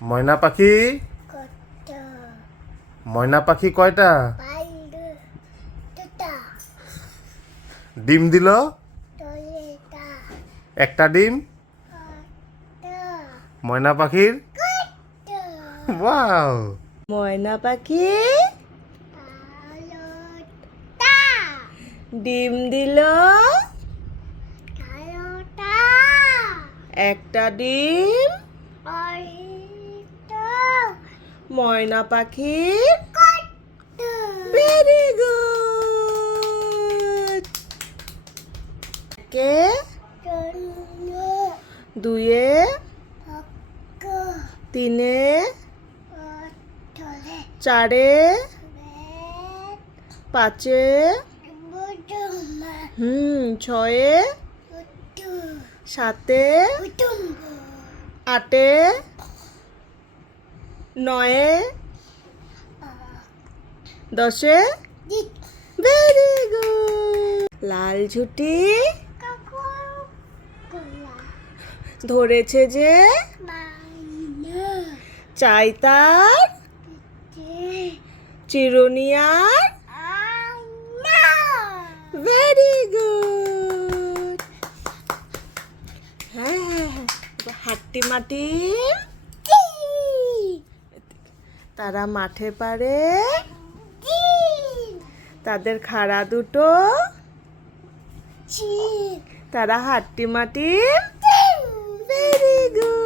ময়না পাখি ময়না পাখি কয়টা? ডিম দিল একটা ডিম ময়না পাখির। ওয়াও! ময়না পাখি ডিম দিল একটা ডিম ময়না পাখির। Very good. একে দুয়ে তিনে চারে পাঁচে ছয়ে সাতে আটে নয়ে দশে। Very good. লাল ঝুঁটি ধরেছে যে চাই তার চিরুনিয়ার। Very good. হ্যাঁ হ্যাঁ হ্যাঁ, হাট্টি মাটি তারা মাঠে পারে তাদের খাড়া দুটো তারা হাট্টি মাটি। Very good.